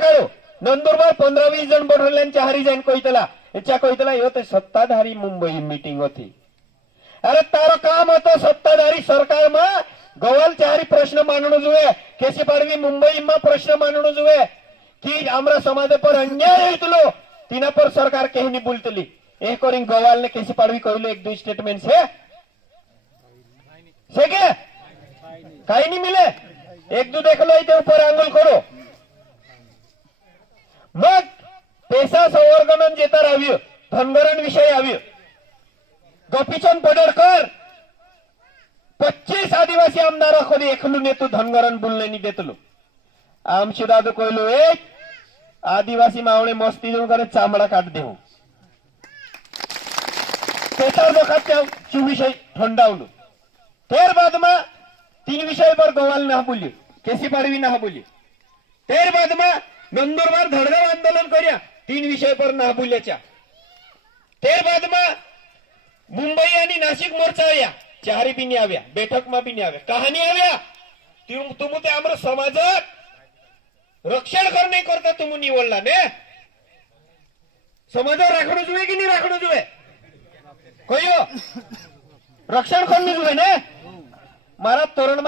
काढो नंदुरबार 15-20 जण बोढरल्यांच्या हारी जाईन कोयतला याच्या कोयतला होते सत्ताधारी मुंबई मीटिंग होती। अरे तारो काम होतं सत्ताधारी सरकार में गवाल चारी प्रश्न मानणो जुए केसी पाडवी मुंबई में प्रश्न मानणो जुए कि आमरा समाज पर अन्याय हेतलो तीना पर सरकार कहनी बोलतली ए करिंग गवाल ने केसी पाडवी कहलो एक दो स्टेटमेंट से के कहीं नहीं मिले एक दो देख लो इथे ऊपर आंगुल करो मग पैसा संवर्गणन जेतर आव्यो धनगरण विषय आव्यो गोपीचंद पडळकर 25 आदिवासी आमदार खोली एकलू नेतू धनगरण बोलने नहीं देतलो आमची दादू कोयलो एक आदिवासी मावळे मस्ती देऊ करे चामड़ा काट देऊ तेतर वक्त विषय ठंडावलो तेर बाद में 3 विषय पर गवाल ना बोलियो केसी पाडवी ना बोलियो तेर बाद में नंदुरबार धड़गाव आंदोलन कर्या 3 विषय पर ना बोल्याच्या तेर बाद में मुंबई आणि नाशिक मोर्चा आव्या चारी बी नहीं आव्या बैठक में भी नहीं आव्या कहानी आव्या तुम ते आमर समाज रक्षण करने करता तुम निवडला ने समाज राखणं जुए की नहीं राखणं जुए कयो रक्षण करने जुए ने मारा तोरण